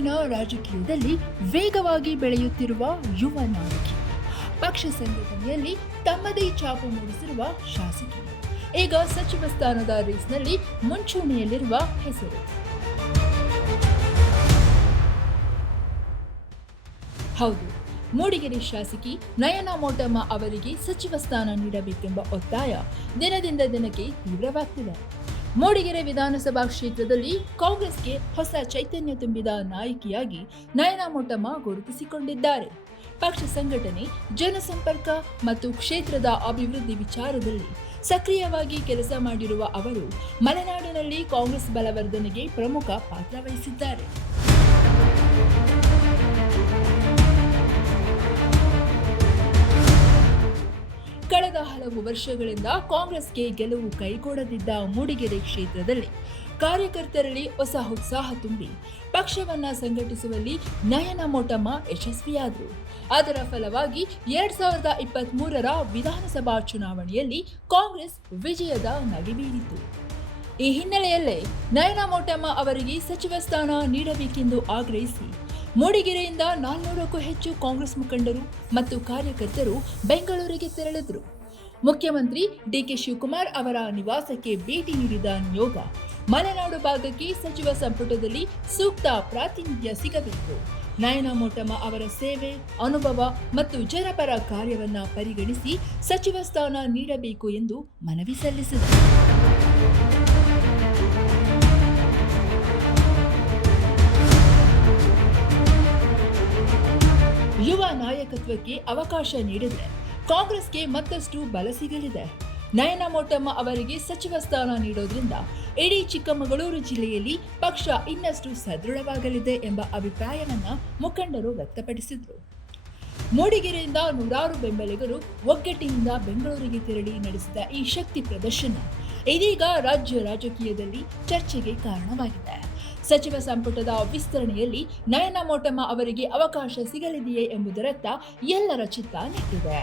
ಮಲೆನಾಡಿನ ರಾಜಕೀಯದಲ್ಲಿ ವೇಗವಾಗಿ ಬೆಳೆಯುತ್ತಿರುವ ಯುವ ನಾಯಕಿ, ಪಕ್ಷ ಸಂಘಟನೆಯಲ್ಲಿ ತಮ್ಮದೇ ಛಾಪು ಮೂಡಿಸಿರುವ ಶಾಸಕಿ, ಈಗ ಸಚಿವ ಸ್ಥಾನದ ರೇಸ್ನಲ್ಲಿ ಮುಂಚೂಣಿಯಲ್ಲಿರುವ ಹೆಸರು. ಹೌದು, ಮೂಡಿಗೆರೆ ಶಾಸಕಿ ನಯನಾ ಮೋಟಮ್ಮ ಅವರಿಗೆ ಸಚಿವ ಸ್ಥಾನ ನೀಡಬೇಕೆಂಬ ಒತ್ತಾಯ ದಿನದಿಂದ ದಿನಕ್ಕೆ ತೀವ್ರವಾಗ್ತಿದೆ. ಮೂಡಿಗೆರೆ ವಿಧಾನಸಭಾ ಕ್ಷೇತ್ರದಲ್ಲಿ ಕಾಂಗ್ರೆಸ್ಗೆ ಹೊಸ ಚೈತನ್ಯ ತುಂಬಿದ ನಾಯಕಿಯಾಗಿ ನಯನಾ ಮೋಟಮ್ಮ ಗುರುತಿಸಿಕೊಂಡಿದ್ದಾರೆ. ಪಕ್ಷ ಸಂಘಟನೆ, ಜನಸಂಪರ್ಕ ಮತ್ತು ಕ್ಷೇತ್ರದ ಅಭಿವೃದ್ಧಿ ವಿಚಾರದಲ್ಲಿ ಸಕ್ರಿಯವಾಗಿ ಕೆಲಸ ಮಾಡಿರುವ ಅವರು ಮಲೆನಾಡಿನಲ್ಲಿ ಕಾಂಗ್ರೆಸ್ ಬಲವರ್ಧನೆಗೆ ಪ್ರಮುಖ ಪಾತ್ರ ವಹಿಸಿದ್ದಾರೆ. ಕಳೆದ ಹಲವು ವರ್ಷಗಳಿಂದ ಕಾಂಗ್ರೆಸ್ಗೆ ಗೆಲುವು ಕೈಗೂಡದಿದ್ದ ಮೂಡಿಗೆರೆ ಕ್ಷೇತ್ರದಲ್ಲಿ ಕಾರ್ಯಕರ್ತರಲ್ಲಿ ಹೊಸ ಉತ್ಸಾಹ ತುಂಬಿ ಪಕ್ಷವನ್ನ ಸಂಘಟಿಸುವಲ್ಲಿ ನಯನಾ ಮೋಟಮ್ಮ ಯಶಸ್ವಿಯಾದರು. ಅದರ ಫಲವಾಗಿ 2023ರ ವಿಧಾನಸಭಾ ಚುನಾವಣೆಯಲ್ಲಿ ಕಾಂಗ್ರೆಸ್ ವಿಜಯದ ನಗೆಬೀರಿತು. ಈ ಹಿನ್ನೆಲೆಯಲ್ಲೇ ನಯನಾ ಮೋಟಮ್ಮ ಅವರಿಗೆ ಸಚಿವ ಸ್ಥಾನ ನೀಡಬೇಕೆಂದು ಆಗ್ರಹಿಸಿ ಮೂಡಿಗೆರೆಯಿಂದ 400ಕ್ಕೂ ಹೆಚ್ಚು ಕಾಂಗ್ರೆಸ್ ಮುಖಂಡರು ಮತ್ತು ಕಾರ್ಯಕರ್ತರು ಬೆಂಗಳೂರಿಗೆ ತೆರಳಿದರು. ಮುಖ್ಯಮಂತ್ರಿ ಡಿಕೆ ಶಿವಕುಮಾರ್ ಅವರ ನಿವಾಸಕ್ಕೆ ಭೇಟಿ ನೀಡಿದ ನಿಯೋಗ ಮಲೆನಾಡು ಭಾಗಕ್ಕೆ ಸಚಿವ ಸಂಪುಟದಲ್ಲಿ ಸೂಕ್ತ ಪ್ರಾತಿನಿಧ್ಯ ಸಿಗಬೇಕು, ನಯನಾ ಮೋಟಮ್ಮ ಅವರ ಸೇವೆ, ಅನುಭವ ಮತ್ತು ಜನಪರ ಕಾರ್ಯವನ್ನ ಪರಿಗಣಿಸಿ ಸಚಿವ ಸ್ಥಾನ ನೀಡಬೇಕು ಎಂದು ಮನವಿ ಸಲ್ಲಿಸಿದರು. ಯುವ ನಾಯಕತ್ವಕ್ಕೆ ಅವಕಾಶ ನೀಡಿದರೆ ಕಾಂಗ್ರೆಸ್ಗೆ ಮತ್ತಷ್ಟು ಬಲ ಸಿಗಲಿದೆ. ನಯನಾ ಮೋಟಮ್ಮ ಅವರಿಗೆ ಸಚಿವ ಸ್ಥಾನ ನೀಡೋದ್ರಿಂದ ಇಡೀ ಚಿಕ್ಕಮಗಳೂರು ಜಿಲ್ಲೆಯಲ್ಲಿ ಪಕ್ಷ ಇನ್ನಷ್ಟು ಸದೃಢವಾಗಲಿದೆ ಎಂಬ ಅಭಿಪ್ರಾಯವನ್ನ ಮುಖಂಡರು ವ್ಯಕ್ತಪಡಿಸಿದರು. ಮೂಡಿಗೆರೆಯಿಂದ ನೂರಾರು ಬೆಂಬಲಿಗರು ಒಗ್ಗಟ್ಟಿನಿಂದ ಬೆಂಗಳೂರಿಗೆ ತೆರಳಿ ನಡೆಸಿದ ಈ ಶಕ್ತಿ ಪ್ರದರ್ಶನ ಇದೀಗ ರಾಜ್ಯ ರಾಜಕೀಯದಲ್ಲಿ ಚರ್ಚೆಗೆ ಕಾರಣವಾಗಿದೆ. ಸಚಿವ ಸಂಪುಟದ ವಿಸ್ತರಣೆಯಲ್ಲಿ ನಯನಾ ಮೋಟಮ್ಮ ಅವರಿಗೆ ಅವಕಾಶ ಸಿಗಲಿದೆಯೇ ಎಂಬುದರತ್ತ ಎಲ್ಲರ ಚಿತ್ತ ನೆಟ್ಟಿದೆ.